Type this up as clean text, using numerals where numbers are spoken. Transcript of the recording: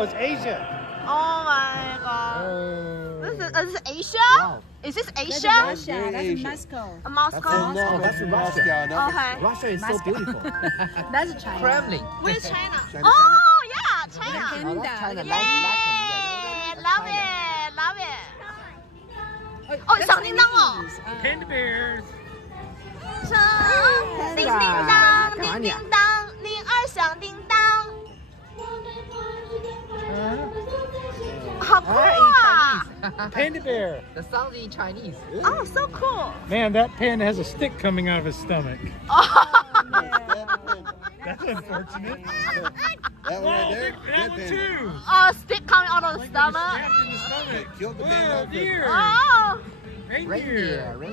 Oh, it's Asia. Oh my god. This is Asia? Wow. Is this That's Asia? Russia. That's Asia. Moscow. Moscow? No, that's Russia. Okay. Russia is so beautiful. That's China. Kremlin. Where's China? China, Oh, yeah, China. Oh, that's China. Yeah, Latin, love it, love it. Oh, 响叮当哦。 Panda bears. 叮叮当，叮叮当，02响叮当。好酷啊 Panda bear. The sound in Chinese. Oh, so cool. Man, that panda has a stick coming out of his stomach. That's unfortunate. That one right there. That Dead one panda. too. Oh, stick coming out of the Like stomach. stabbed in the stomach. Killed the Oh, panda. deer. Oh. Reindeer. Reindeer.